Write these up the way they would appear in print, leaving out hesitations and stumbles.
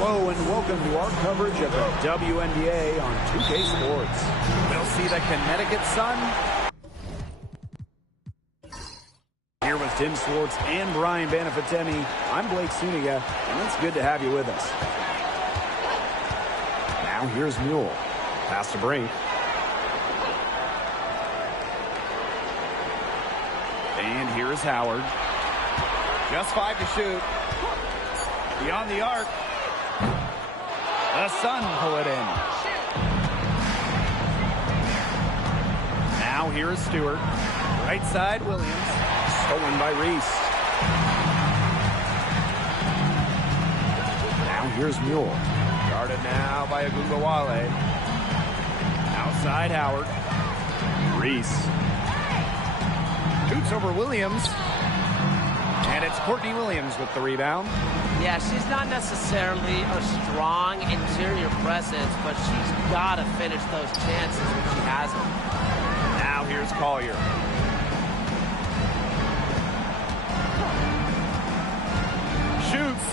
Hello and welcome to our coverage of the WNBA on 2K Sports. We'll see the Connecticut Sun. Here with Tim Swartz and Brian Banafitemi, I'm Blake Suniga, and it's good to have you with us. Now here's Mule. Pass to Brink. And here's Howard. Just 5 to shoot. Beyond the arc. The Sun pull it in. Now here's Stewart. Right side, Williams. Stolen by Reese. Now here's Mule. Guarded now by Agumbawale. Outside Howard. Reese. Shoots over Williams. And it's Courtney Williams with the rebound. Yeah, she's not necessarily a strong interior presence, but she's got to finish those chances when she has them. Now here's Collier. Shoots.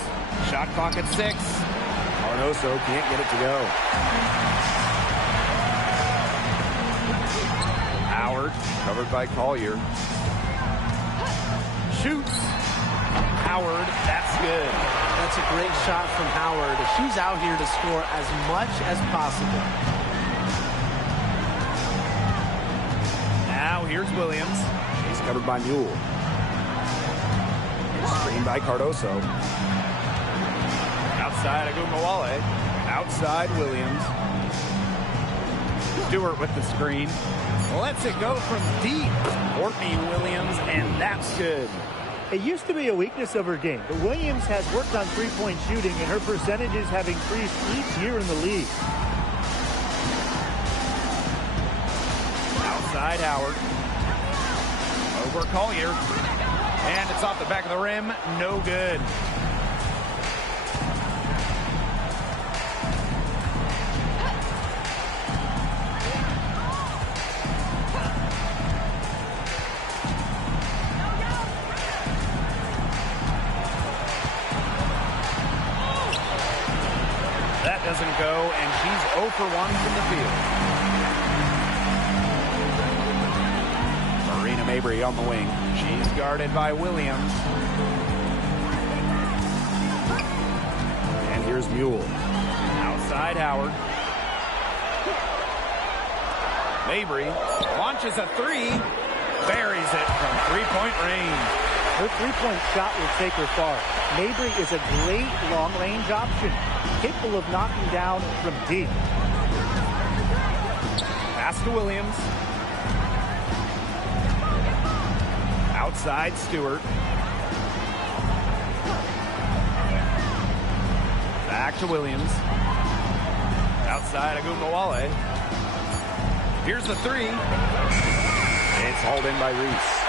Shot clock at 6. Cardoso can't get it to go. Howard, covered by Collier. Shoots. Howard, that's good. That's a great shot from Howard. She's out here to score as much as possible. Now here's Williams. He's covered by Mule. Screened by Cardoso. Outside Agumbawale. Outside Williams. Stewart with the screen. Lets it go from deep. Courtney Williams, and that's good. It used to be a weakness of her game, but Williams has worked on three-point shooting, and her percentages have increased each year in the league. Outside Howard. Over Collier. And it's off the back of the rim. No good. Doesn't go, and she's 0 for 1 from the field. Marina Mabry on the wing. She's guarded by Williams. And here's Mule. Outside Howard. Mabry launches a 3. Buries it from three-point range. Her three-point shot will take her far. Mabry is a great long-range option, capable of knocking down from deep. Pass to Williams. Outside Stewart. Back to Williams. Outside Agumbawale. Here's the 3. It's hauled in by Reese.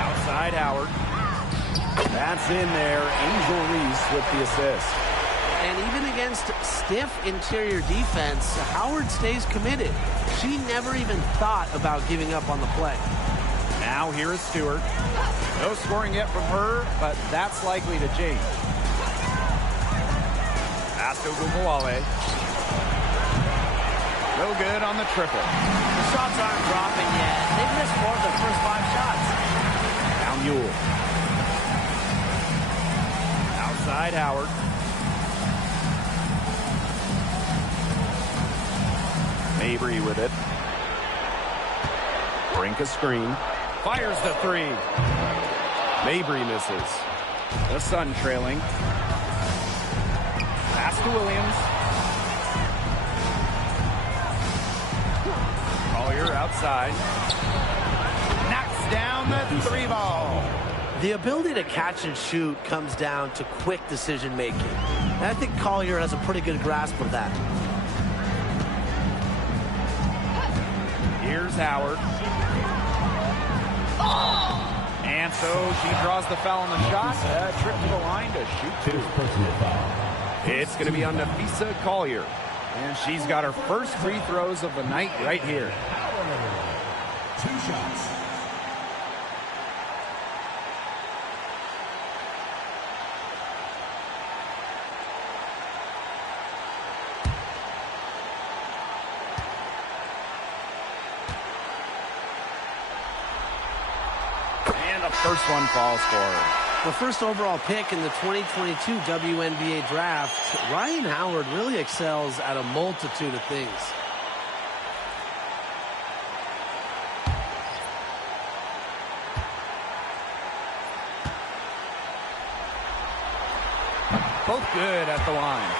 Outside Howard. That's in there. Angel Reese with the assist. And even against stiff interior defense, Howard stays committed. She never even thought about giving up on the play. Now here is Stewart. No scoring yet from her, but that's likely to change. Pass to Agumbawale. No good on the triple. The shots aren't dropping yet. They've missed more of their first 5 shots. Now Mule. Outside Howard. Mabry with it. Brink a screen. Fires the 3. Mabry misses. The Sun trailing. Pass to Williams. Collier outside. Knocks down the 3 ball. The ability to catch and shoot comes down to quick decision making. And I think Collier has a pretty good grasp of that. Here's Howard. And so she draws the foul on the shot. Trip to the line to shoot 2. It's going to be on Nafisa Collier. And she's got her first free throws of the night right here. 2 shots. That first one falls for her. The first overall pick in the 2022 WNBA draft, Ryan Howard really excels at a multitude of things. Both good at the line.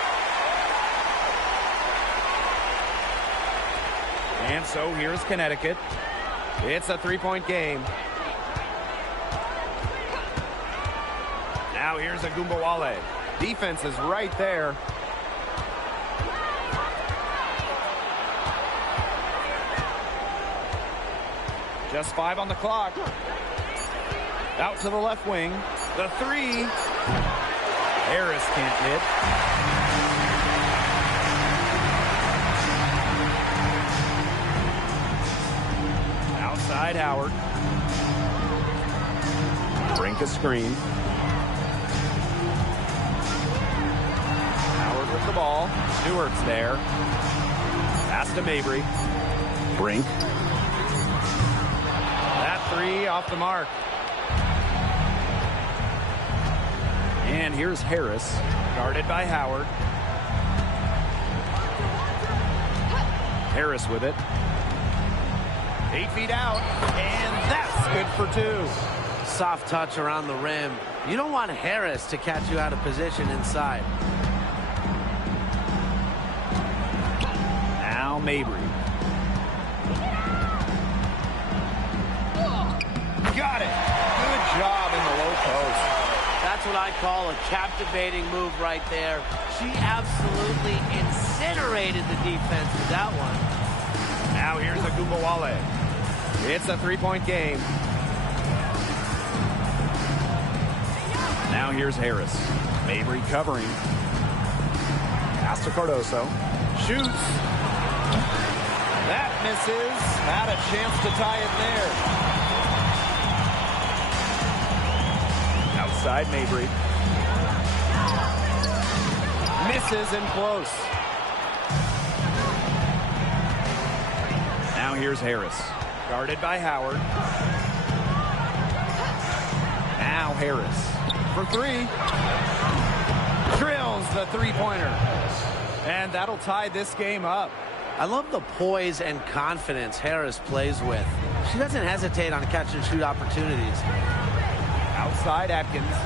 And so here's Connecticut. It's a three-point game. Now here's Agumbawale. Defense is right there. Just 5 on the clock. Out to the left wing. The three. Harris can't hit. Outside Howard. Brink a screen. Howard with the ball. Stewart's there. Pass to Mabry. Brink. That three off the mark. And here's Harris, guarded by Howard. Harris with it. 8 feet out, and that's good for 2. Soft touch around the rim. You don't want Harris to catch you out of position inside. Now Mabry. Got it. Good job in the low post. That's what I call a captivating move right there. She absolutely incinerated the defense with that one. Now here's Agumbawale. It's a three-point game. Now here's Harris. Mabry covering. Pass to Cardoso. Shoots. That misses. Had a chance to tie it there. Outside Mabry. Misses and close. Now here's Harris. Guarded by Howard. Now Harris. For 3. Drills the three-pointer. And that'll tie this game up. I love the poise and confidence Harris plays with. She doesn't hesitate on catch and shoot opportunities. Outside Atkins.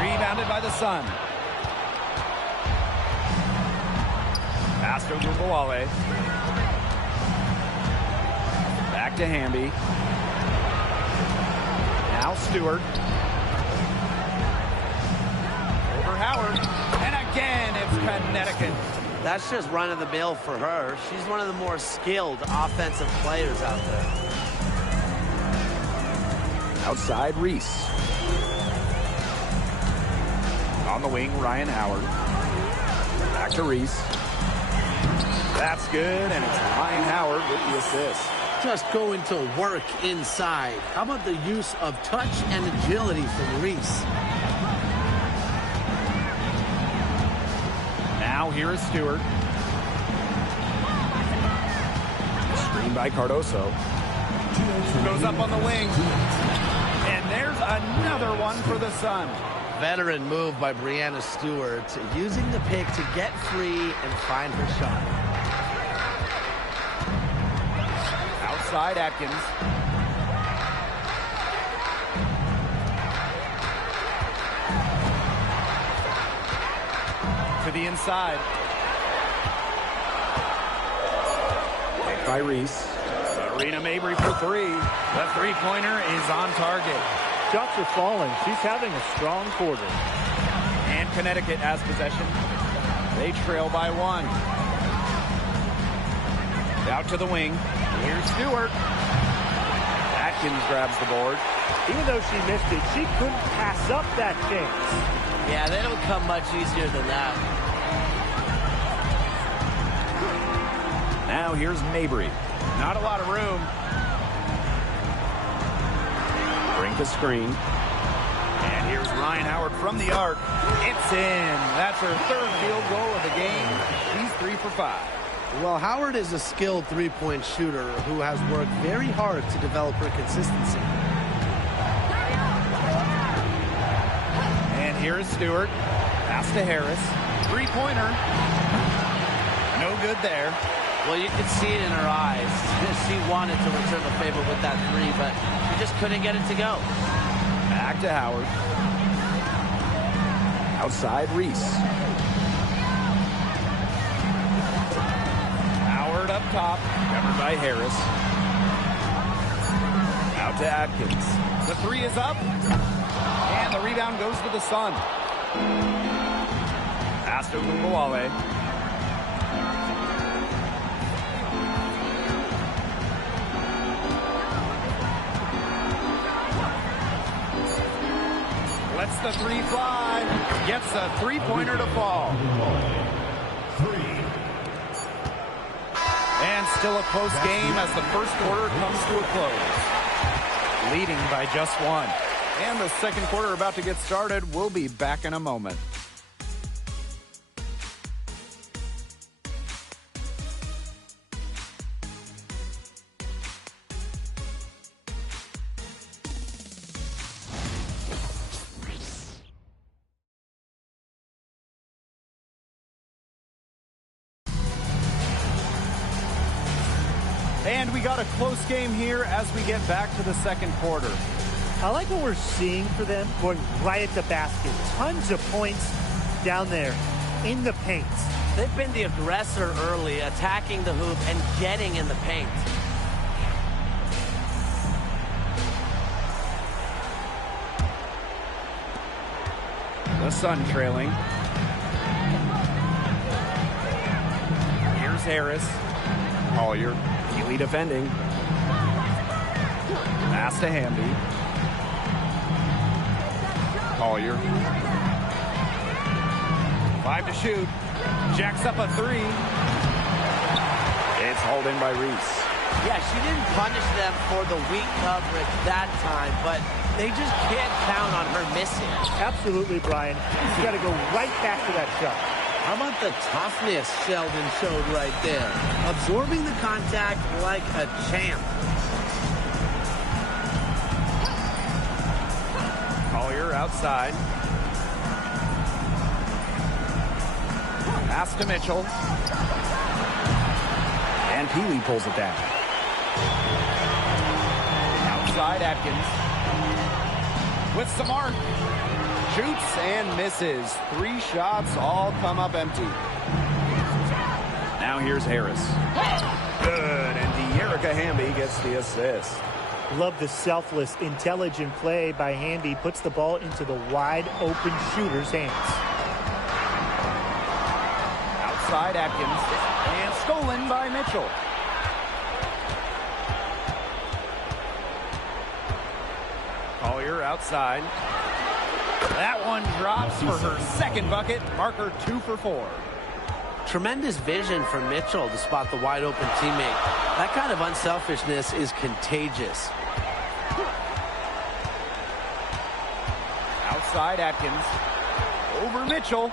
Rebounded by the Sun. Pass to Agumbawale. Back to Hamby. Now Stewart. Over Howard. And again, it's Connecticut. That's just run-of-the-mill for her. She's one of the more skilled offensive players out there. Outside Reese. On the wing, Ryan Howard. Back to Reese. That's good, and it's Ryan Howard with the assist. Just going to work inside. How about the use of touch and agility from Reese? Now here is Stewart. Screen by Cardoso. Goes up on the wing. And there's another one for the Sun. Veteran move by Breanna Stewart, using the pick to get free and find her shot. Outside Atkins. To the inside. Picked by Reese. Serena Mabry for 3. The three-pointer is on target. Shots are falling. She's having a strong quarter. And Connecticut has possession. They trail by 1. Out to the wing. Here's Stewart. Atkins grabs the board. Even though she missed it, she couldn't pass up that chance. Yeah, they don't come much easier than that. Now here's Mabry. Not a lot of room. Brink a screen. And And here's Ryan Howard from the arc. It's in. That's her third field goal of the game. She's 3 for 5. Well, Howard is a skilled three-point shooter who has worked very hard to develop her consistency. And here is Stewart. Pass to Harris. Three-pointer. No good there. Well, you can see it in her eyes. She wanted to return the favor with that three, but she just couldn't get it to go. Back to Howard. Outside Reese. Howard up top. Covered by Harris. Out to Atkins. The three is up. And the rebound goes to the Sun. Pass to Ogunbowale. Lets the three fly. Gets a three-pointer to fall. And still a close game as the first quarter comes to a close. Leading by just one. And the second quarter about to get started. We'll be back in a moment. And we got a close game here as we get back to the second quarter. I like what we're seeing for them going right at the basket. Tons of points down there in the paint. They've been the aggressor early, attacking the hoop and getting in the paint. The Sun trailing. Here's Harris. Collier. Healy defending. Pass to Hamby. Collier. 5 to shoot. Jacks up a three. It's hauled in by Reese. Yeah, she didn't punish them for the weak coverage that time, but they just can't count on her missing. Absolutely, Brian. She's got to go right back to that shot. How about the toughness Sheldon showed right there? Absorbing the contact like a champ. Collier outside. Pass to Mitchell. And Peely pulls it down. Outside Atkins. With some arc. Shoots and misses. 3 shots all come up empty. Now here's Harris. Good. And De'Erica Hamby gets the assist. Love the selfless, intelligent play by Hamby. Puts the ball into the wide open shooter's hands. Outside Atkins. And stolen by Mitchell. Collier outside. That one drops for her second bucket. Marker 2 for 4. Tremendous vision from Mitchell to spot the wide open teammate. That kind of unselfishness is contagious. Outside Atkins. Over Mitchell.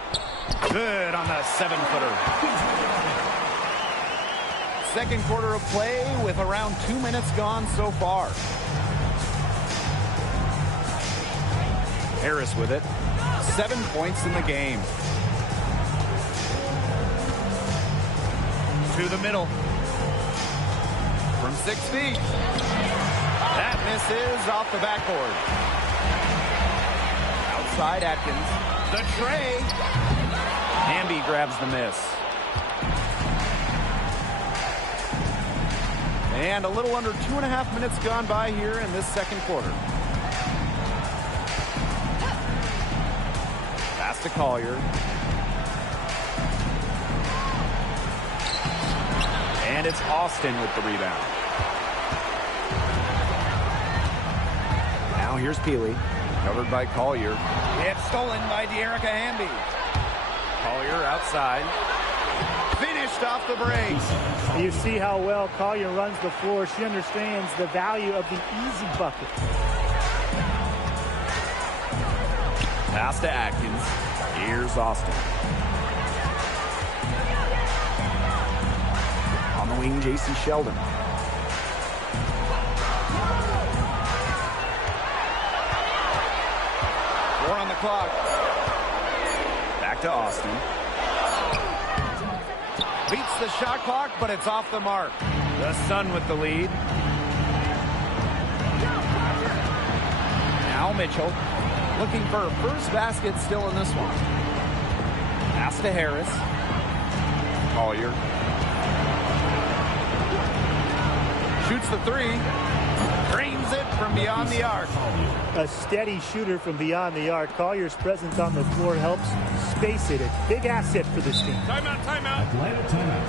Good on the 7-footer. Second quarter of play with around 2 minutes gone so far. Harris with it. 7 points in the game. To the middle. From 6 feet. That misses off the backboard. Outside Atkins. The tray. Hamby grabs the miss. And a little under 2.5 minutes gone by here in this second quarter. Pass to Collier. And it's Austin with the rebound. Now here's Peely. Covered by Collier. It's stolen by De'Erica Hamby. Collier outside. Finished off the break. You see how well Collier runs the floor. She understands the value of the easy bucket. Pass to Atkins. Here's Austin. On the wing, J.C. Sheldon. Four on the clock. Back to Austin. Beats the shot clock, but it's off the mark. The Sun with the lead. Now Mitchell looking for a first basket still in this one. Pass to Harris. Collier. Shoots the three. Drains it from beyond the arc. A steady shooter from beyond the arc. Collier's presence on the floor helps space it. A big asset for this team. Timeout.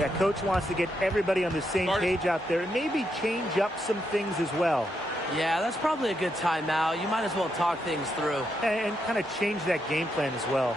Yeah, coach wants to get everybody on the same page out there and maybe change up some things as well. Yeah, that's probably a good timeout. You might as well talk things through. And kind of change that game plan as well.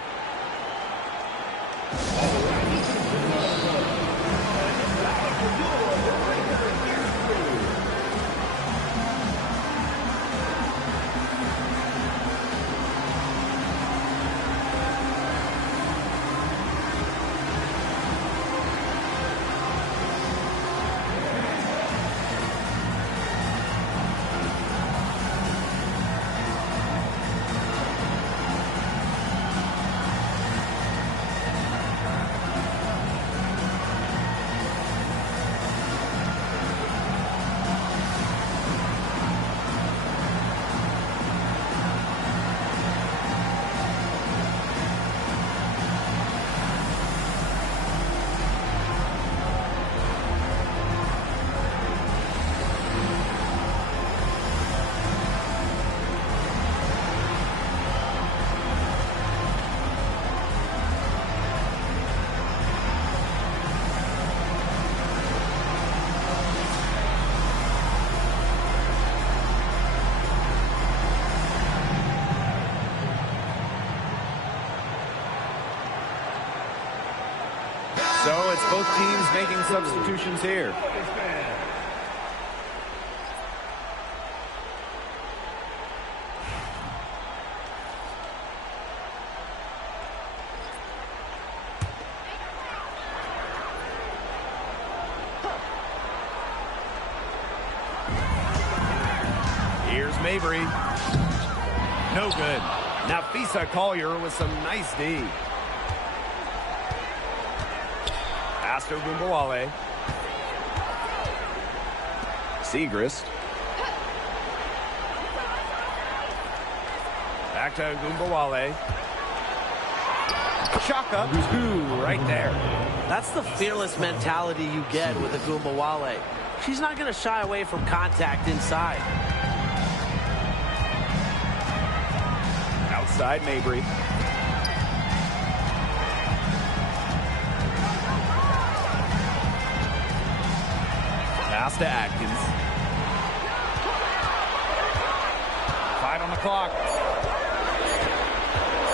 So it's both teams making substitutions here. Here's Mabry. No good. Now Fisa Collier with some nice D. Pass to Gumbawale. Segrist. Back to Gumbawale. Chaka, two right there. That's the fearless mentality you get with a Gumbawale. She's not going to shy away from contact inside. Outside Mabry. Pass to Atkins. 5 on the clock.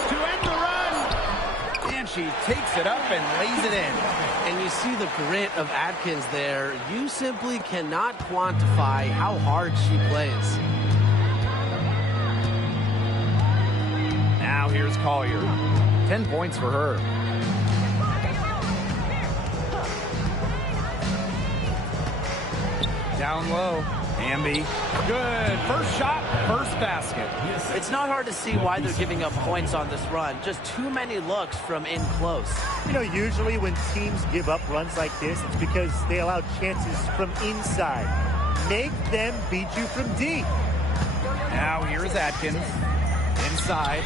To end the run. And she takes it up and lays it in. And you see the grit of Atkins there. You simply cannot quantify how hard she plays. Now here's Collier. 10 points for her. Down low. Amby. Good. First shot, first basket. It's not hard to see why they're giving up points on this run. Just too many looks from in close. You know, usually when teams give up runs like this, it's because they allow chances from inside. Make them beat you from deep. Now here's Atkins. Inside.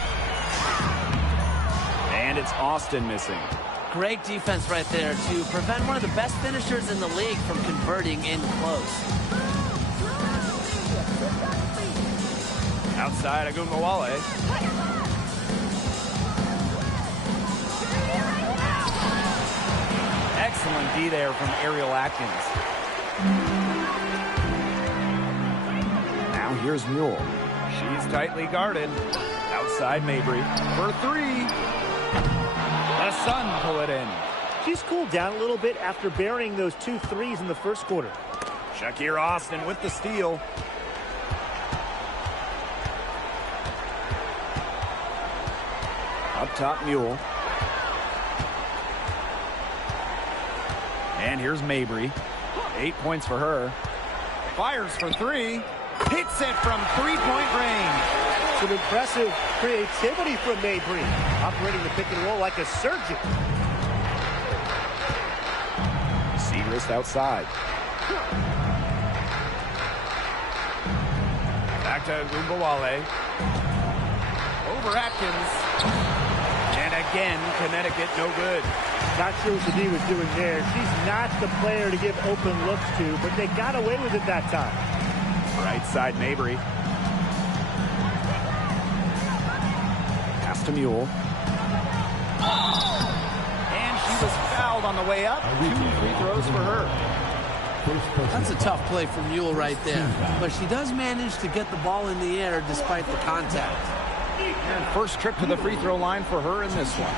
And it's Austin missing. Great defense right there to prevent one of the best finishers in the league from converting in close. Outside Agunmawale. Excellent D there from Ariel Atkins. Now here's Mule. She's tightly guarded. Outside Mabry for three. The Sun pull it in. She's cooled down a little bit after burying those 2 threes in the first quarter. Shakir Austin with the steal. top Mule. And here's Mabry. 8 points for her. Fires for three. Hits it from three-point range. Some impressive creativity from Mabry. Operating the pick and roll like a surgeon. Segrist outside. Back to Gumbawale. Over Atkins. And again, Connecticut no good. Not sure what the D was doing there. She's not the player to give open looks to, but they got away with it that time. Right side Mabry. Pass to Mule. And she was fouled on the way up. 2 free throws for her. That's a tough play for Mule right there. But she does manage to get the ball in the air despite the contact. And first trip to the free throw line for her in this one.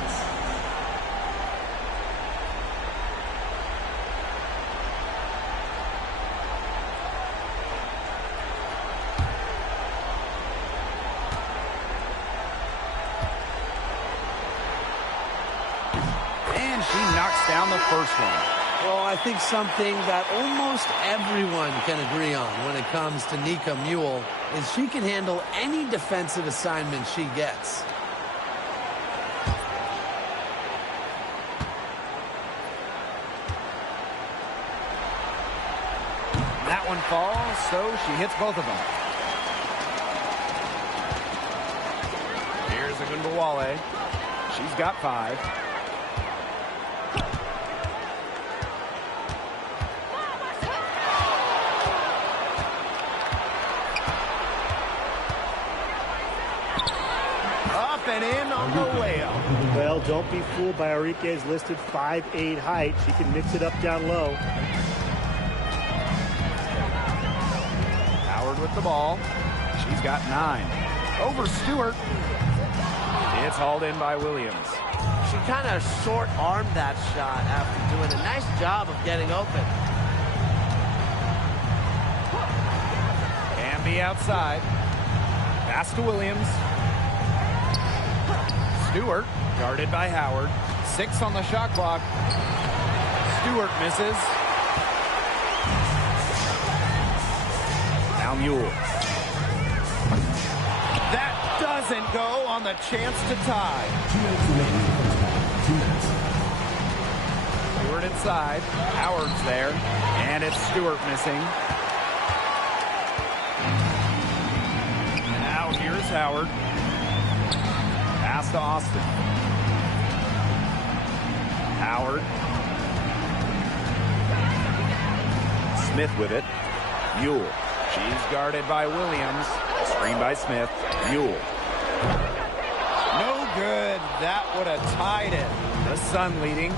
And she knocks down the first one. Well, I think something that almost everyone can agree on when it comes to Nika Mule is she can handle any defensive assignment she gets. That one falls, so she hits both of them. Here's Agunbawale. She's got 5. And in on the way up. Well, don't be fooled by Enrique's listed 5'8" height. She can mix it up down low. Howard with the ball. She's got 9. Over Stewart. It's hauled in by Williams. She kind of short-armed that shot after doing a nice job of getting open. Can be outside. Pass to Williams. Stewart, guarded by Howard. 6 on the shot clock. Stewart misses. Now Mule. That doesn't go on the chance to tie. Stewart inside. Howard's there. And it's Stewart missing. Now here's Howard. Pass to Austin. Howard. Smith with it. Mule. She's guarded by Williams. Screen by Smith. Mule. No good. That would have tied it. The Sun leading.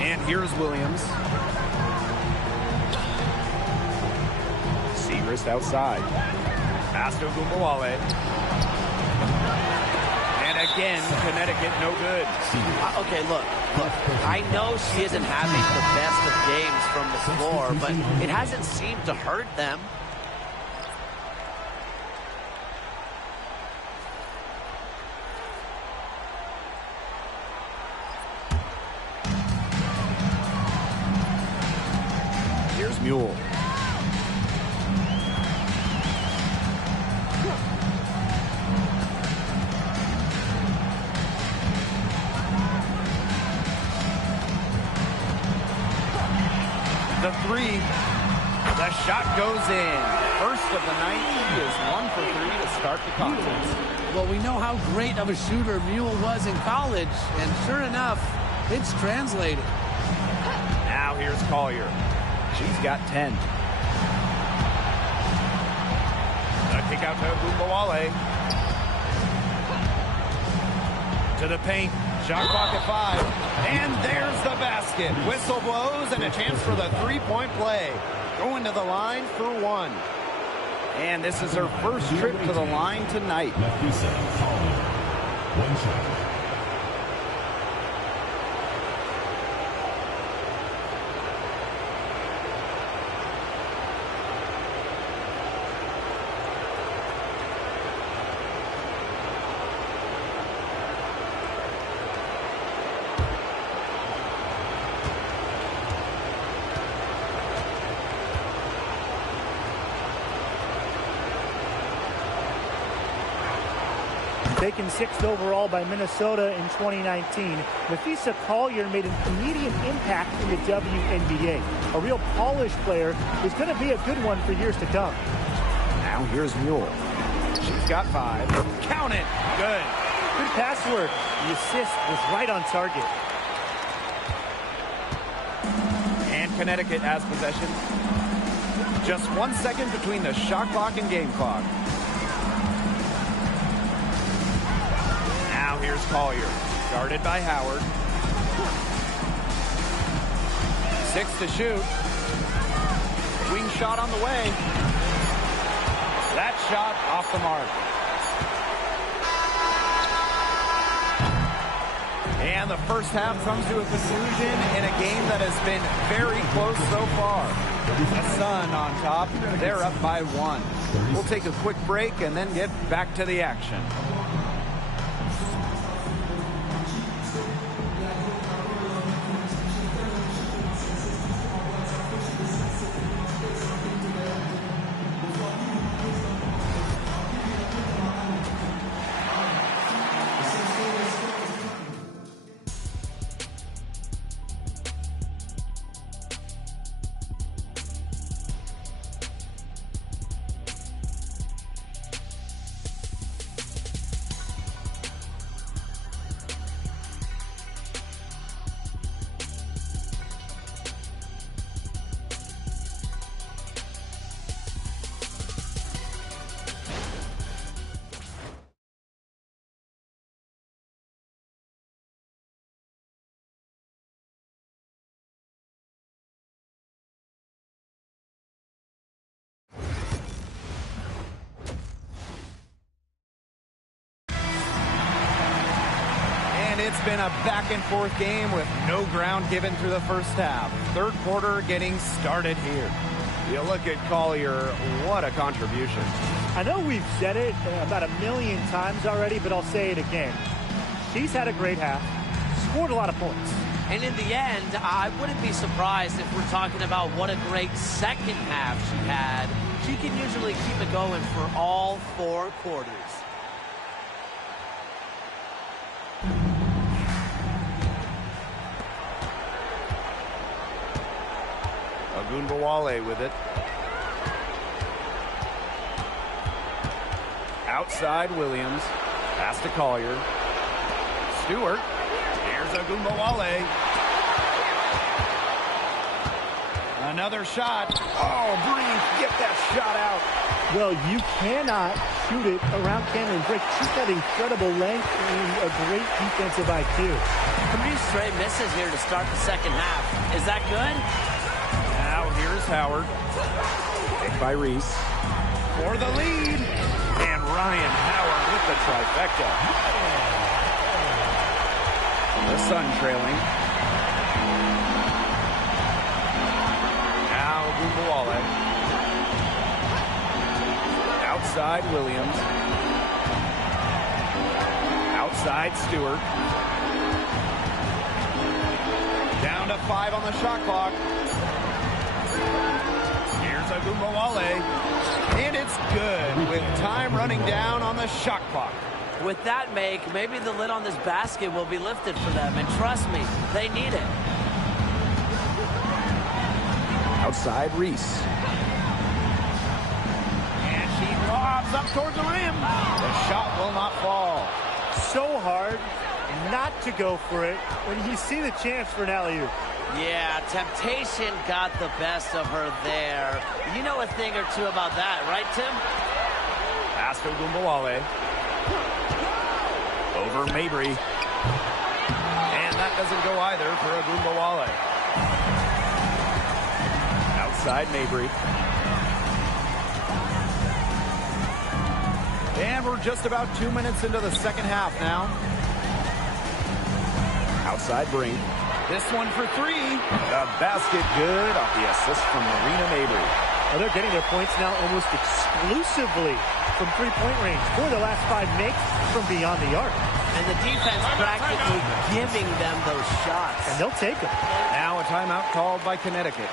And here's Williams. Segrist outside. Pass to Gumbawale. And again, Connecticut no good. Okay, look. I know she isn't having the best of games from the floor, but it hasn't seemed to hurt them. Here's Mule. The 3. The shot goes in. First of the night. She is 1 for 3 to start the contest. Well, we know how great of a shooter Mule was in college, and sure enough, it's translated. Now here's Collier. She's got 10. The kick out to Gumbawale. To the paint. Shot clock at 5. And there's the basket. Whistle blows and a chance for the three-point play. Going to the line for 1. And this is her first trip to the line tonight. One shot. Taken 6th overall by Minnesota in 2019, Nafisa Collier made an immediate impact in the WNBA. A real polished player who's going to be a good one for years to come. Now here's Mule. She's got 5. Count it. Good. Good pass work. The assist was right on target. And Connecticut has possession. Just 1 second between the shot clock and game clock. Now here's Collier. Guarded by Howard. 6 to shoot. Wing shot on the way. That shot off the mark. And the first half comes to a conclusion in a game that has been very close so far. The Sun on top. They're up by 1. We'll take a quick break and then get back to the action. It's been a back-and-forth game with no ground given through the first half. Third quarter getting started here. You look at Collier, what a contribution. I know we've said it about 1,000,000 times already, but I'll say it again. She's had a great half, scored a lot of points. And in the end, I wouldn't be surprised if we're talking about what a great second half she had. She can usually keep it going for all 4 quarters. Agunbowale with it. Outside Williams. Pass to Collier. Stewart. Here's Agunbowale. Another shot. Oh, breathe. Get that shot out. Well, you cannot shoot it around Cameron Brake. She's got incredible length and a great defensive IQ. 3 straight misses here to start the second half. Is that good? Now here's Howard. Picked by Reese. For the lead. And Ryan Howard with the trifecta. The Sun trailing. Now Agunbowale. Outside Williams. Outside Stewart. Down to 5 on the shot clock. Here's Agunbowale. And it's good with time running down on the shot clock. With that make, maybe the lid on this basket will be lifted for them. And trust me, they need it. Outside Reese. And she lobs up towards the rim. The shot will not fall. So hard not to go for it when you see the chance for an alley-oop. Yeah, temptation got the best of her there. You know a thing or two about that, right, Tim? Pass to Agunbowale. Over Mabry. And that doesn't go either for Agunbowale. Outside Mabry. And we're just about 2 minutes into the second half now. Outside Brink. This one for 3. The basket good off the assist from Marina Mabry. Well, they're getting their points now almost exclusively from three-point range. 4 of the last 5 makes from beyond the arc. And the defense practically giving them those shots. And they'll take them. Now a timeout called by Connecticut.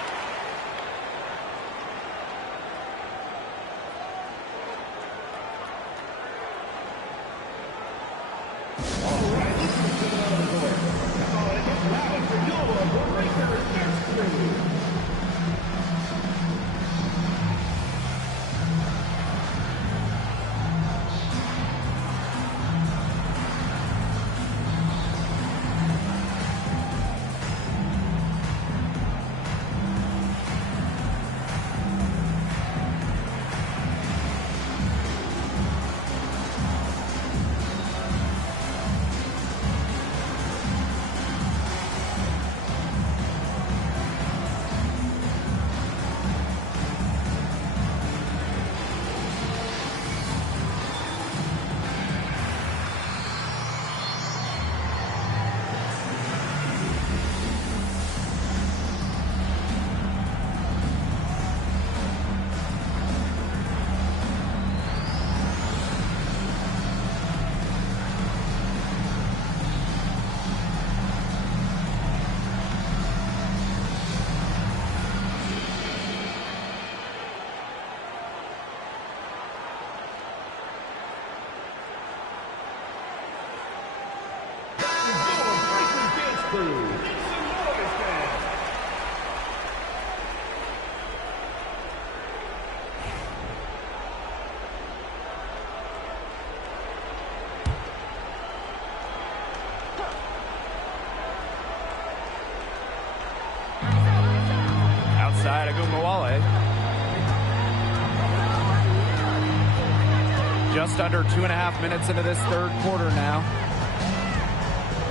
Just under 2.5 minutes into this third quarter now.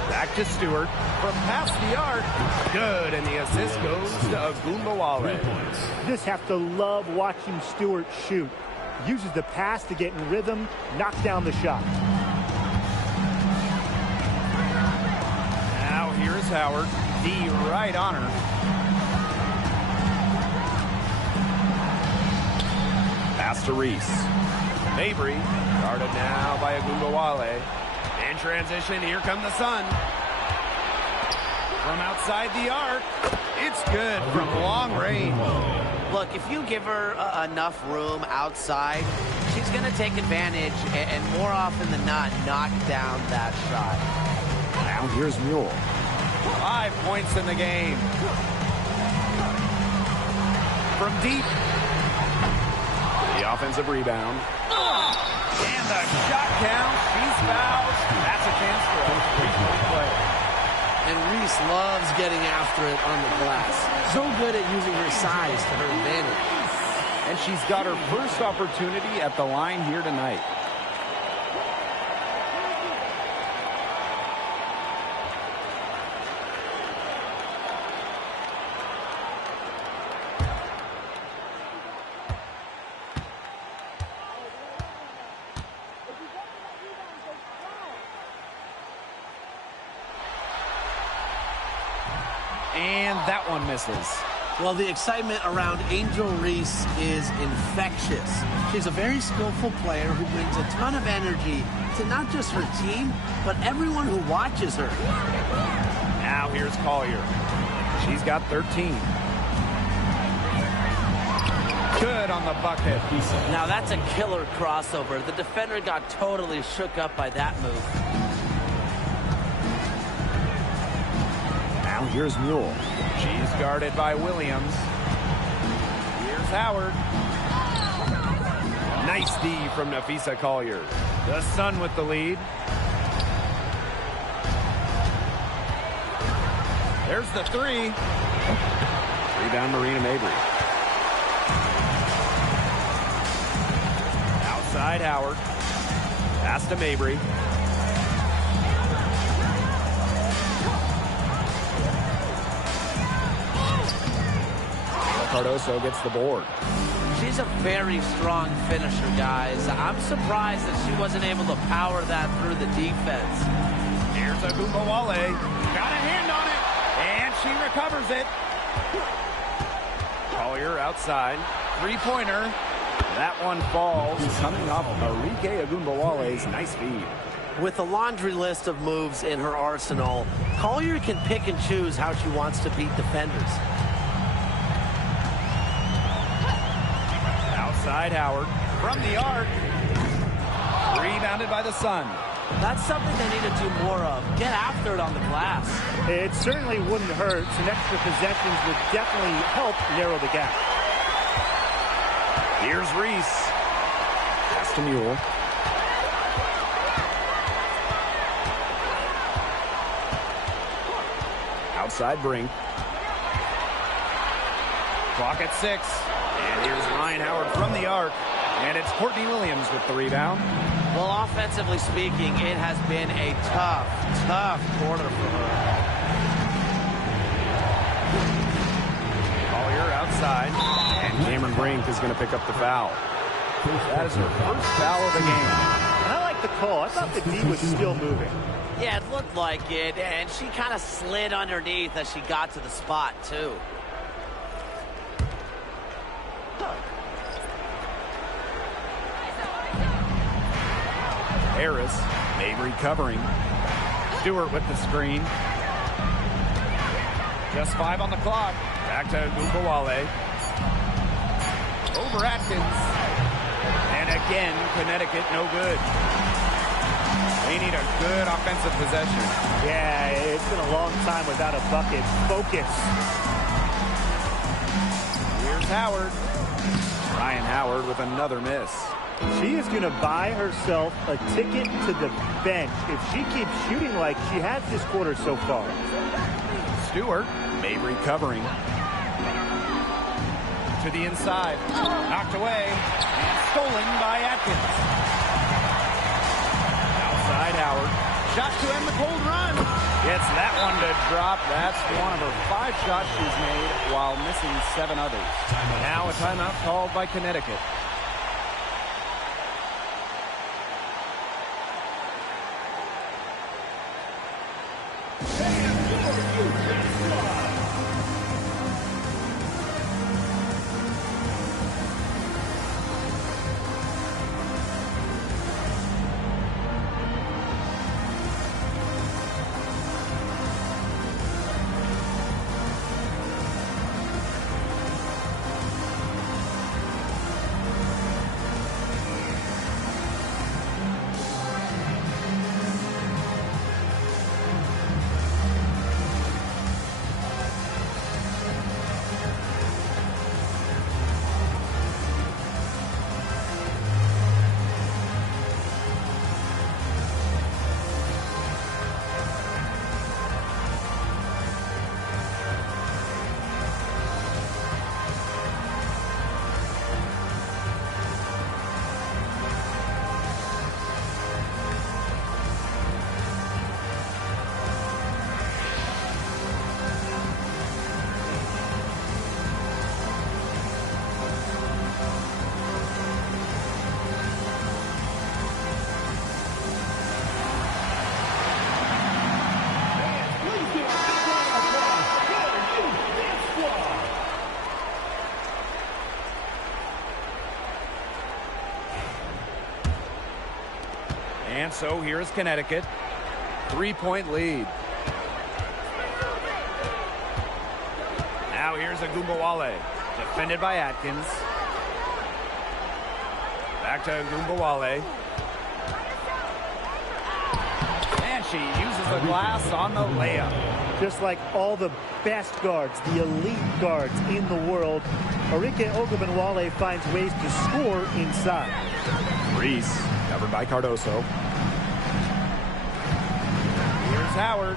Back to Stewart from past the arc. Good, and the assist goes to Agumbawale. You just have to love watching Stewart shoot. Uses the pass to get in rhythm, knock down the shot. Now here's Howard. D right on her. Pass to Reese. Mabry, guarded now by Agumbawale. In transition, here come the Sun. From outside the arc, it's good from long range. Look, if you give her enough room outside, she's going to take advantage and more often than not, knock down that shot. Now here's Mule. 5 points in the game. From deep. The offensive rebound. And the shot count. She's fouled. That's a chance for a three-point play. And Reese loves getting after it on the glass. So good at using her size to her advantage. And she's got her first opportunity at the line here tonight. And that one misses. Well, the excitement around Angel Reese is infectious. She's a very skillful player who brings a ton of energy to not just her team, but everyone who watches her. Now here's Collier. She's got 13. Good on the bucket. Now that's a killer crossover. The defender got totally shook up by that move. Now here's Mule. She's guarded by Williams. Here's Howard. Nice D from Nafisa Collier. The Sun with the lead. There's the three. Rebound Marina Mabry. Outside Howard. Pass to Mabry. Cardoso gets the board. She's a very strong finisher, guys. I'm surprised that she wasn't able to power that through the defense. Here's Agumbawale. Got a hand on it, and she recovers it. Collier outside. Three-pointer. That one falls, coming off Arike Agumbawale's nice feed. With a laundry list of moves in her arsenal, Collier can pick and choose how she wants to beat defenders. Outside Howard from the arc. Rebounded by the Sun. That's something they need to do more of. Get after it on the glass. It certainly wouldn't hurt. Some extra possessions would definitely help narrow the gap. Here's Reese. Pass to Mule. Outside Brink. Clock at 6. And here's Ryan Howard from the arc. And it's Courtney Williams with the rebound. Well, offensively speaking, it has been a tough quarter for her. Collier outside. And Cameron Brink is going to pick up the foul. That is her first foul of the game. And I like the call. I thought the D was still moving. Yeah, it looked like it, and she kind of slid underneath as she got to the spot, too. Harris, Mabry covering. Stewart with the screen. Just 5 on the clock. Back to Agumbawale. Over Atkins. And again, Connecticut no good. They need a good offensive possession. Yeah, it's been a long time without a bucket. Focus. Here's Howard. Ryan Howard with another miss. She is going to buy herself a ticket to the bench if she keeps shooting like she has this quarter so far. Stewart, Mabry covering. To the inside. Knocked away. And stolen by Atkins. Outside Howard. Shot to end the cold run. Gets that one to drop. That's one of her 5 shots she's made while missing 7 others. Now a timeout called by Connecticut. And so here's Connecticut. 3-point lead. Now here's Agumbawale. Defended by Atkins. Back to Agumbawale. And she uses the glass on the layup. Just like all the best guards, the elite guards in the world, Arike Ogunbowale finds ways to score inside. Reese, covered by Cardoso. Here's Howard.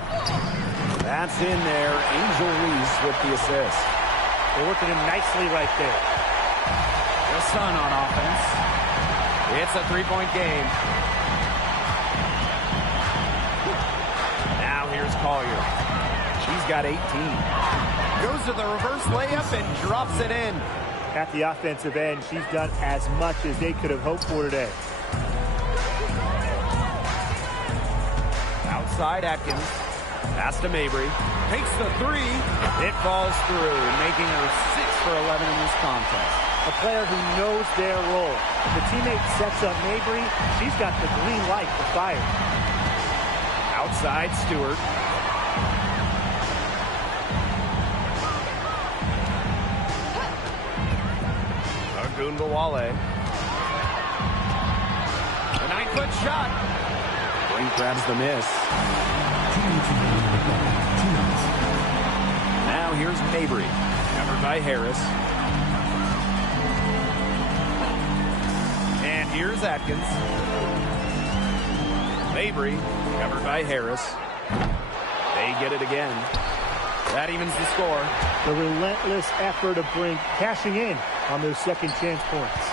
That's in there. Angel Reese with the assist. They're working him nicely right there. The Sun on offense. It's a 3-point game. Now here's Collier. She's got 18. Goes to the reverse layup and drops it in. At the offensive end, she's done as much as they could have hoped for today. Outside Atkins. Pass to Mabry. Takes the 3. It falls through, making her 6 for 11 in this contest. A player who knows their role. If the teammate sets up Mabry, she's got the green light to fire. Outside Stewart. Agumbawale. A 9-foot shot. Brink grabs the miss. Now here's Mabry. Covered by Harris. And here's Atkins. Mabry. Covered by Harris. They get it again. That evens the score. The relentless effort of Brink cashing in on those second chance points.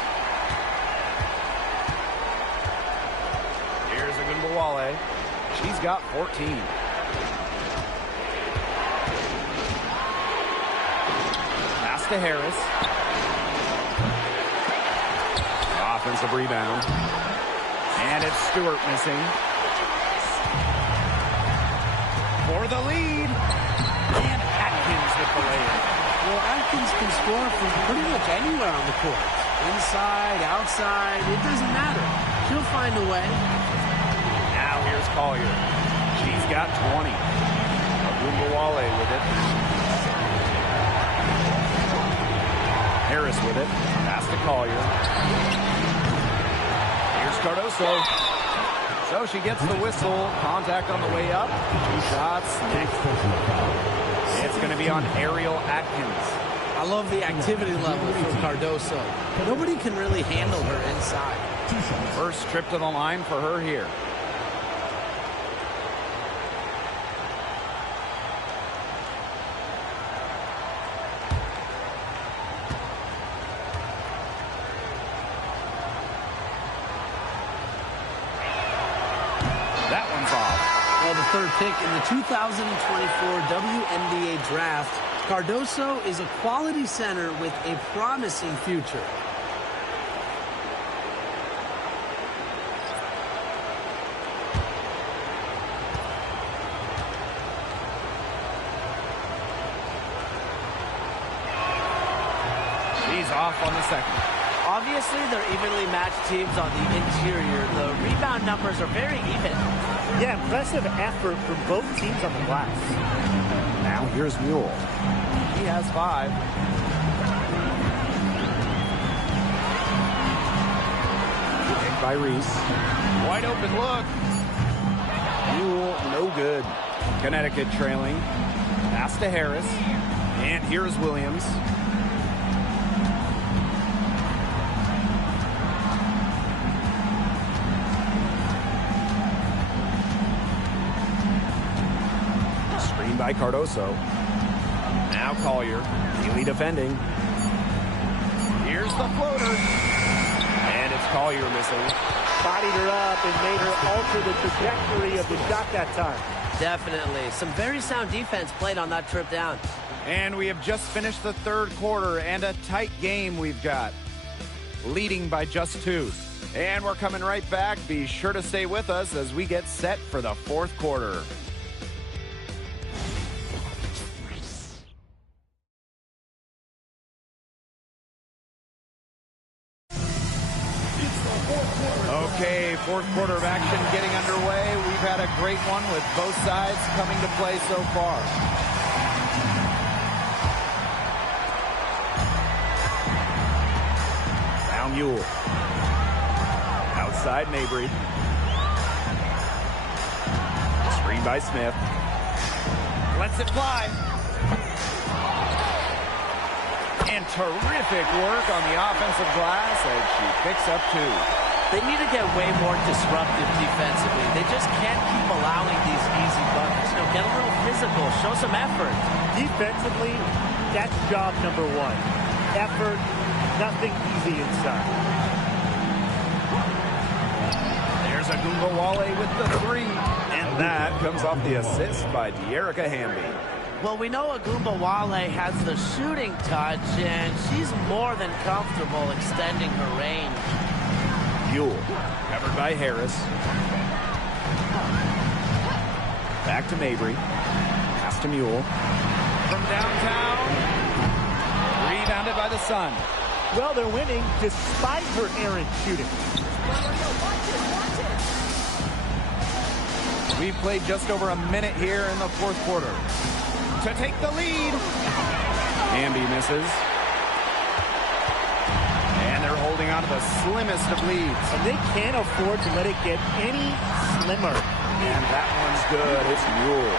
Here's Agumbawale. She's got 14. Pass to Harris. Offensive rebound. And it's Stewart missing. For the lead. And Atkins with the layup. Well, Atkins can score from pretty much anywhere on the court. Inside, outside, it doesn't matter. She'll find a way. Now here's Collier. She's got 20. Agumbawale with it. Harris with it. Pass to Collier. Here's Cardoso. So she gets the whistle. Contact on the way up. 2 shots. It's going to be on Ariel Atkins. I love the activity level from Cardoso. Nobody can really handle her inside. First trip to the line for her here. third pick in the 2024 WNBA draft, Cardoso is a quality center with a promising future. He's off on the second. Obviously, they're evenly matched teams on the interior. The rebound numbers are very even. Yeah, impressive effort from both teams on the glass. Now here's Mule. He has 5. Picked by Reese. Wide open look. Mule, no good. Connecticut trailing. Pass to Harris. And here's Williams. By Cardoso. Now Collier. Healy defending. Here's the floater. And it's Collier missing. Bodied her up and made her alter the trajectory of the shot that time. Definitely. Some very sound defense played on that trip down. And we have just finished the third quarter, and a tight game we've got. Leading by just 2. And we're coming right back. Be sure to stay with us as we get set for the fourth quarter. Okay, fourth quarter of action getting underway. We've had a great one with both sides coming to play so far. Now Mule. Outside Mabry. Screen by Smith. Lets it fly. And terrific work on the offensive glass as she picks up 2. They need to get way more disruptive defensively. They just can't keep allowing these easy buckets. You know, get a little physical, show some effort. Defensively, that's job number 1. Effort, nothing easy inside. There's Agumbawale with the 3. And that comes off the assist by De'Erica Hamby. Well, we know Agumbawale has the shooting touch, and she's more than comfortable extending her range. Mule, covered by Harris. Back to Mabry. Pass to Mule. From downtown. Rebounded by the Sun. Well, they're winning despite her errant shooting. We've played just over a minute here in the fourth quarter. To take the lead. Hamby misses. And they're holding on to the slimmest of leads. And they can't afford to let it get any slimmer. And that one's good. It's Mule.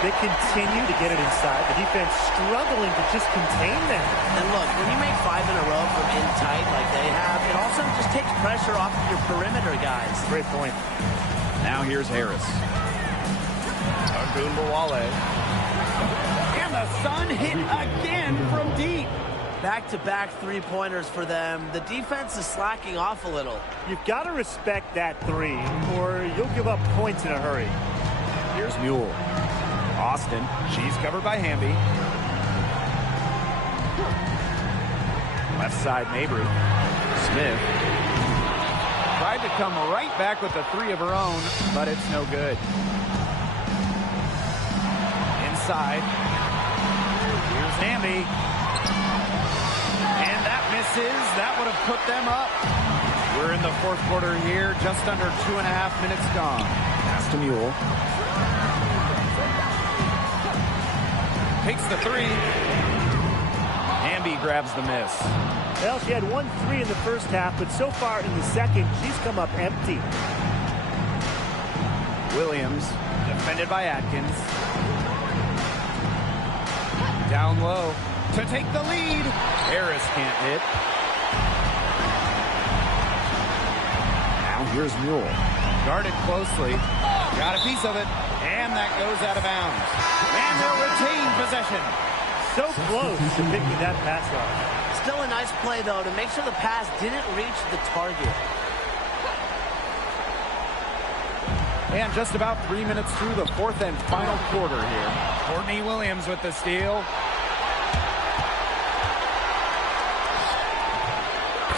They continue to get it inside. The defense struggling to just contain them. And look, when you make 5 in a row from in tight like they have, it also just takes pressure off of your perimeter guys. Great point. Now here's Harris. Agumbawale. And the Sun hit again from deep. Back-to-back three-pointers for them. The defense is slacking off a little. You've got to respect that 3, or you'll give up points in a hurry. Here's Mule. Austin. She's covered by Hamby. Left side, Mabry. Smith. Tried to come right back with the 3 of her own, but it's no good. Inside. Here's Hamby. And that misses. That would have put them up. We're in the fourth quarter here. Just under 2.5 minutes gone. Pass to Mule. Takes the 3. Hamby grabs the miss. Well, she had 1 3 in the first half, but so far in the second, she's come up empty. Williams, defended by Atkins. Down low to take the lead. Harris can't hit. Now here's Mule. Guarded closely. Got a piece of it. And that goes out of bounds. And they'll retain possession. So close to picking that pass off. Still a nice play, though, to make sure the pass didn't reach the target. And just about 3 minutes through the fourth and final quarter here. Courtney Williams with the steal.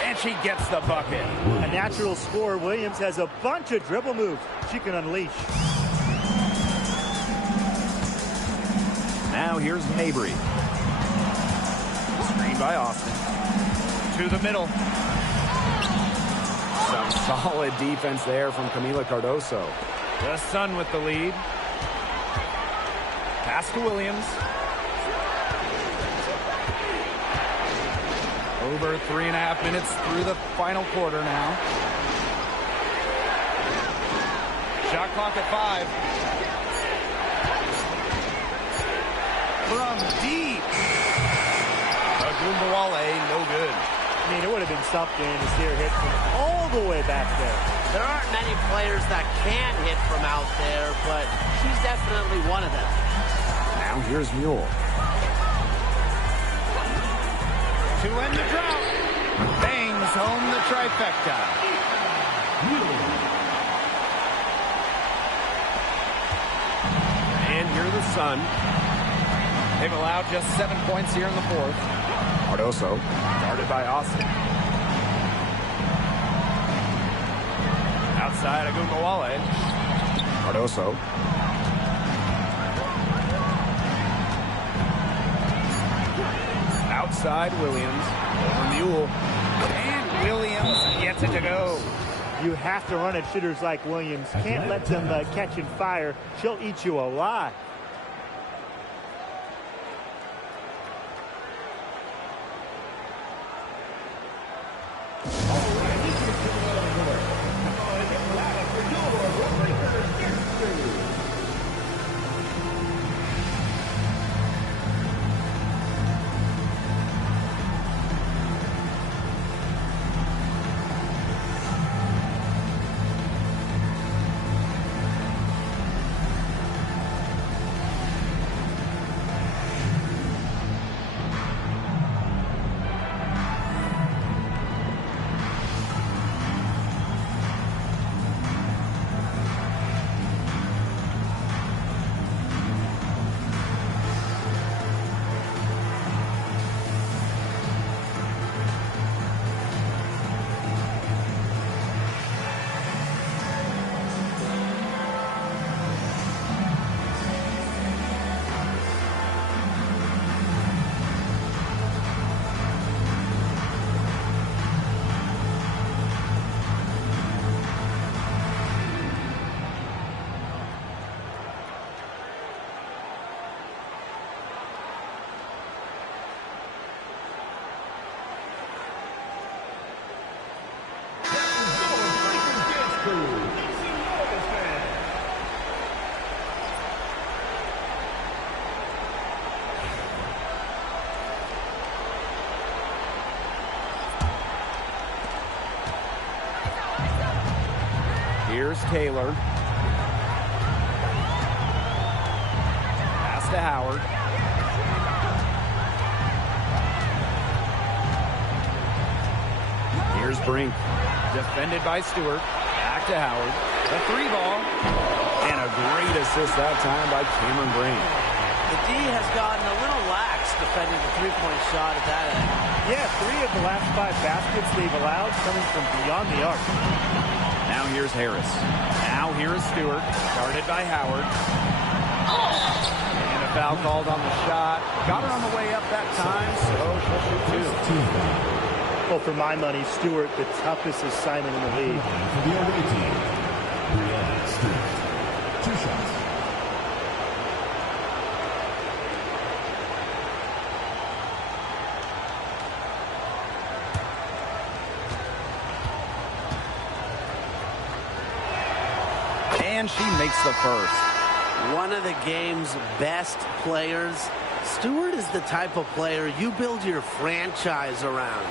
And she gets the bucket. A natural scorer, Williams has a bunch of dribble moves she can unleash. Now here's Mabry. Screen by Austin. To the middle. Some solid defense there from Camila Cardoso. The Sun with the lead. Pass to Williams. Over 3.5 minutes through the final quarter now. Shot clock at 5. From deep. Agumbawale, no good. I mean, it would have been something to see her hit from all the way back there. There aren't many players that can hit from out there, but she's definitely one of them. Now here's Mule. To end the drought. Bangs home the trifecta. And here the Sun. They've allowed just 7 points here in the fourth. Cardoso, guarded by Austin. Outside Agumbawale. Cardoso. Outside Williams. Over Mule. And Williams gets it to go. You have to run at shooters like Williams. Can't let them catch and fire. She'll eat you alive. Here's Taylor. Pass to Howard. Here's Brink. Defended by Stewart. Back to Howard. The 3-ball. And a great assist that time by Cameron Brink. The D has gotten a little lax defending the three-point shot at that end. Yeah, 3 of the last 5 baskets they've allowed coming from beyond the arc. Now here's Harris. Now here is Stewart. Guarded by Howard. And a foul called on the shot. Got her on the way up that time, so she'll shoot 2. Well, for my money, Stewart, the toughest assignment in the league. For the away team, Brianna Stewart. 2 shots. And she makes the first. One of the game's best players. Stewart is the type of player you build your franchise around.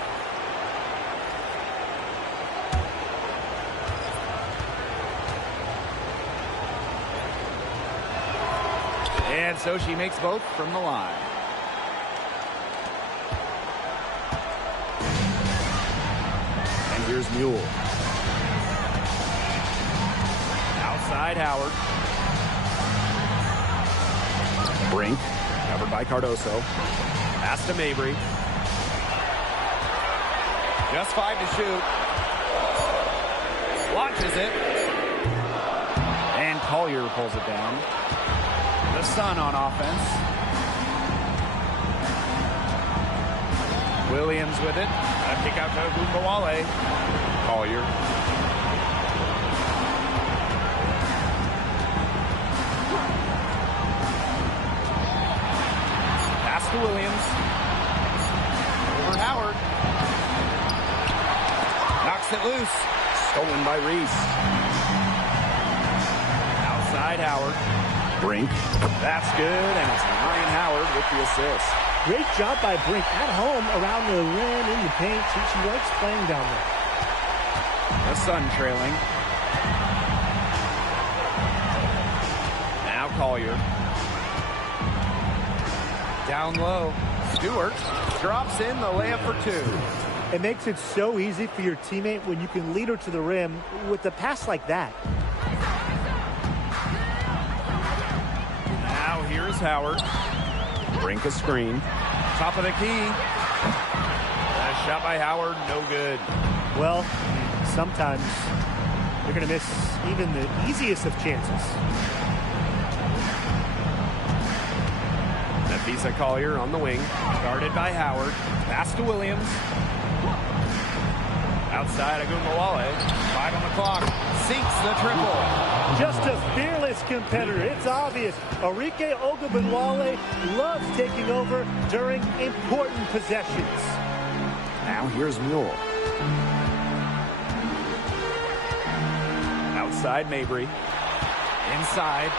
And so she makes both from the line. And here's Mule. Outside Howard. Brink, covered by Cardoso. Pass to Mabry. Just 5 to shoot. Launches it. And Collier pulls it down. The Sun on offense. Williams with it. A kick out to Ogunbowale. Collier. Pass to Williams. Over Howard. Knocks it loose. Stolen by Reese. Outside Howard. Brink. That's good, and it's Ryan Howard with the assist. Great job by Brink at home, around the rim, in the paint. She likes playing down there. The Sun trailing. Now Collier. Down low. Stewart drops in the layup for 2. It makes it so easy for your teammate when you can lead her to the rim with a pass like that. Now here's Howard. Brink a screen. Top of the key. A shot by Howard, no good. Well, sometimes you're going to miss even the easiest of chances. Nafisa Collier on the wing. Guarded by Howard. Pass to Williams. Outside Ogunbowale. 5 on the clock. Sinks the triple. Just a fearless competitor. It's obvious. Arike Ogunbowale loves taking over during important possessions. Now here's Mule. Outside Mabry. Inside.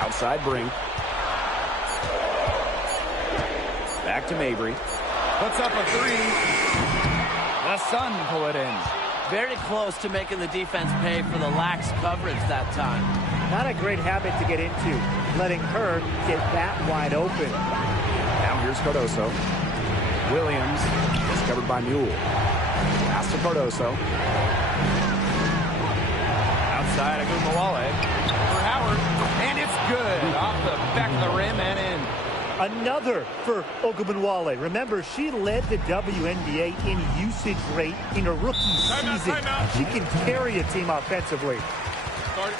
Outside Brink. Back to Mabry. Puts up a 3. The Sun pull it in. Very close to making the defense pay for the lax coverage that time. Not a great habit to get into, letting her get that wide open. Now here's Cardoso. Williams is covered by Mule. Pass to Cardoso. Outside Ogunbowale for Howard. And it's good. Off the back of the rim and in. Another for Ogunbowale. Remember, she led the WNBA in usage rate in her rookie season. Timeout. She can carry a team offensively. Start.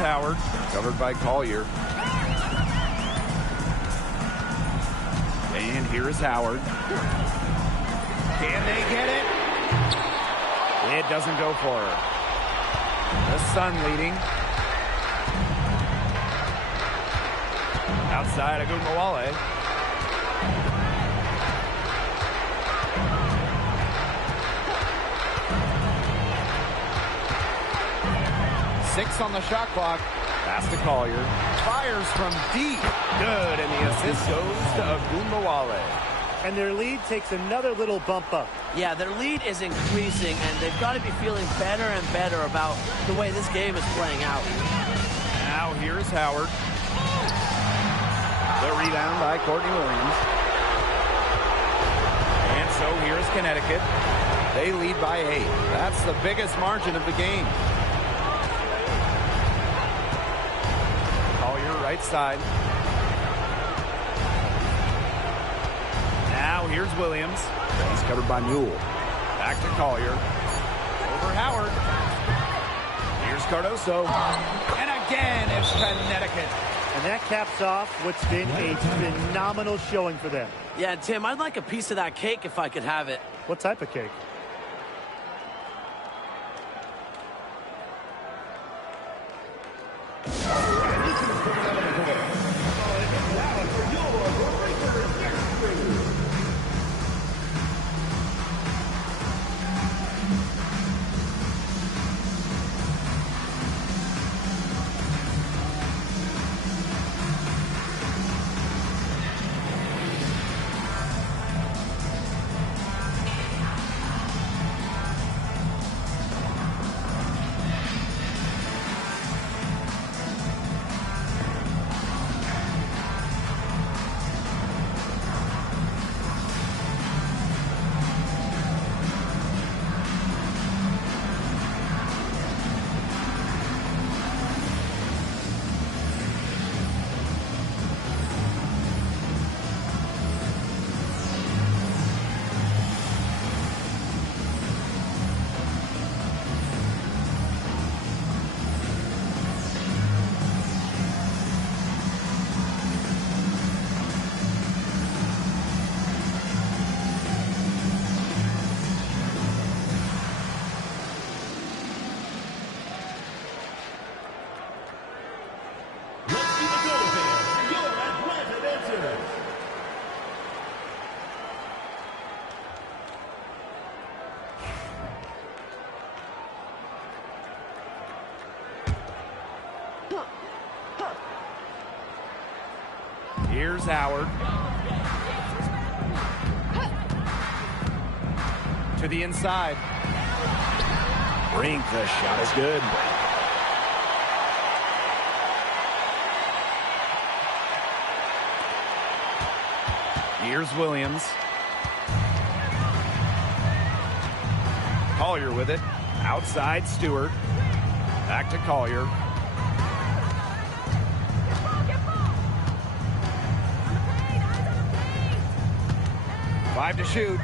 Howard, covered by Collier. And here is Howard. Can they get it? It doesn't go for her. The Sun leading. Outside Ogunbowale. 6 on the shot clock. Pass to Collier. Fires from deep. Good, and the assist goes to Agunbowale. And their lead takes another little bump up. Yeah, their lead is increasing, and they've got to be feeling better and better about the way this game is playing out. Now here's Howard. The rebound by Courtney Williams. And so here's Connecticut. They lead by 8. That's the biggest margin of the game. Collier right side. Now here's Williams. He's covered by Newell. Back to Collier. Over Howard. Here's Cardoso. And again it's Connecticut. And that caps off what's been a phenomenal showing for them. Yeah, Tim, I'd like a piece of that cake if I could have it. What type of cake? Here's Howard. To the inside. Brink, the shot is good. Here's Williams. Collier with it. Outside Stewart. Back to Collier. Five to shoot.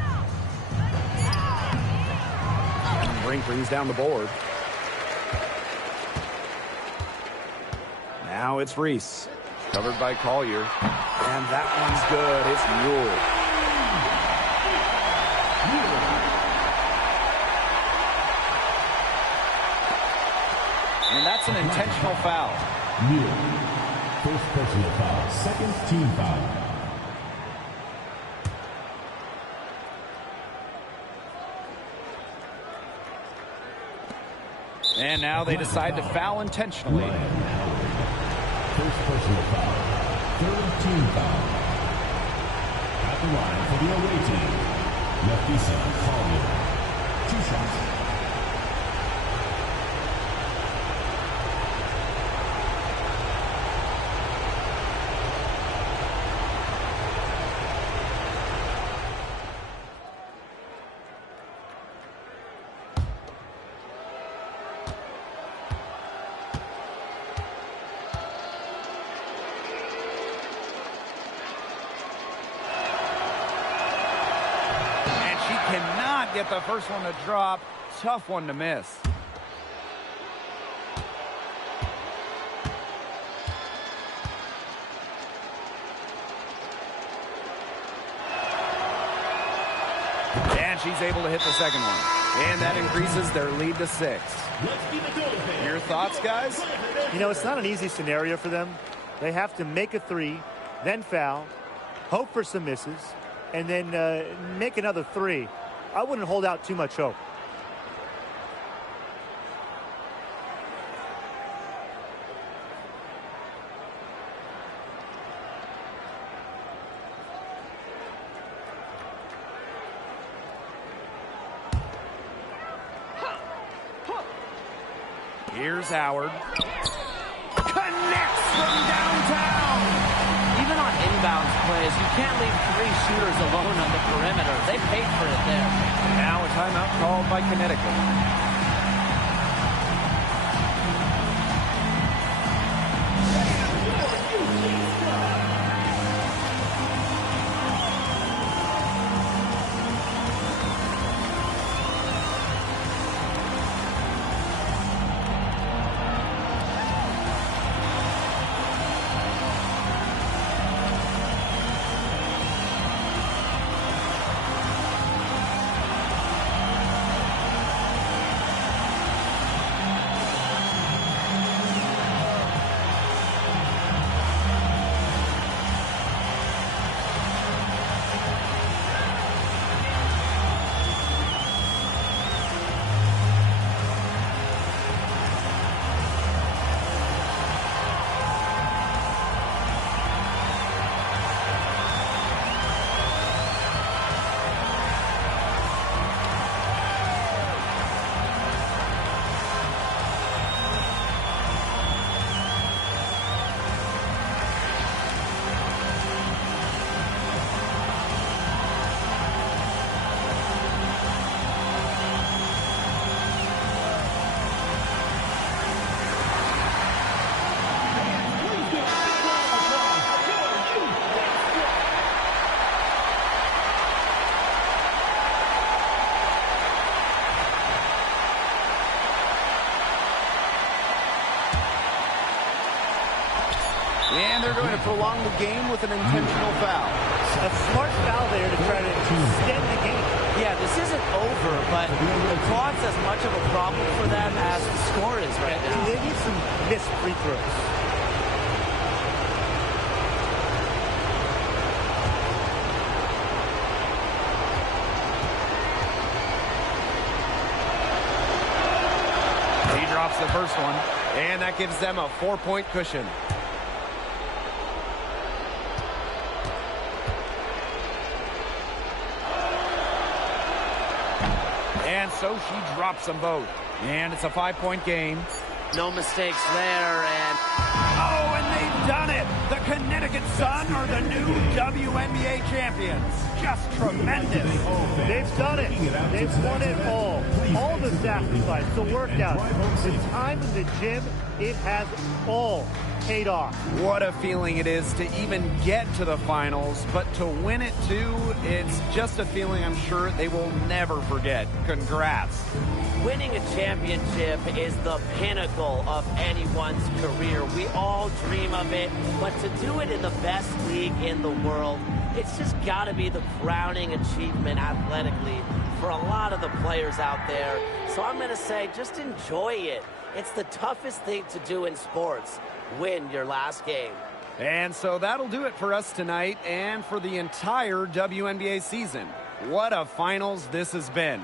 And Brink brings down the board. Now it's Reese. Covered by Collier. And that one's good. It's Newell. And that's an intentional foul. Newell. First personal foul. Second team foul. And now they decide to foul intentionally. First personal foul. Third team foul. At the line for the away team, Nafisa Collier. 2 shots. Cannot get the first one to drop. Tough one to miss. And she's able to hit the second one. And that increases their lead to 6. Your thoughts, guys? You know, it's not an easy scenario for them. They have to make a 3, then foul, hope for some misses, and then make another 3. I wouldn't hold out too much hope. Here's Howard. Connects from downtown. Even on inbounds plays, you can't leave 3 shooters alone on the perimeter. They paid for it there. Now a timeout called by Connecticut. And they're going to prolong the game with an intentional foul. A smart foul there to try to extend the game. Yeah, this isn't over, but the clock's as much of a problem for them as the score is right now. They need some missed free throws. He drops the first one, and that gives them a 4-point cushion. And so she drops them both. And it's a 5-point game. No mistakes there, and Oh, and they've done it! The Connecticut Sun are the new WNBA champions. Just tremendous. They've done it. They've won it all. All the sacrifice, the workout, the time in the gym, it has all paid off. What a feeling it is to even get to the finals, but to win it too, it's just a feeling I'm sure they will never forget. Congrats. winning a championship is the pinnacle of anyone's career. We all dream of it, but to do it in the best league in the world, it's just got to be the crowning achievement athletically for a lot of the players out there. So I'm going to say just enjoy it. It's the toughest thing to do in sports. Win your last game. And so that'll do it for us tonight and for the entire WNBA season. What a finals this has been.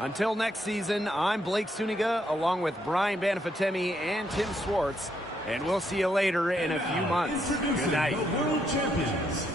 Until next season, I'm Blake Suniga along with Brian Banafitemi and Tim Swartz, and we'll see you later in a few months. Good night. The world champions,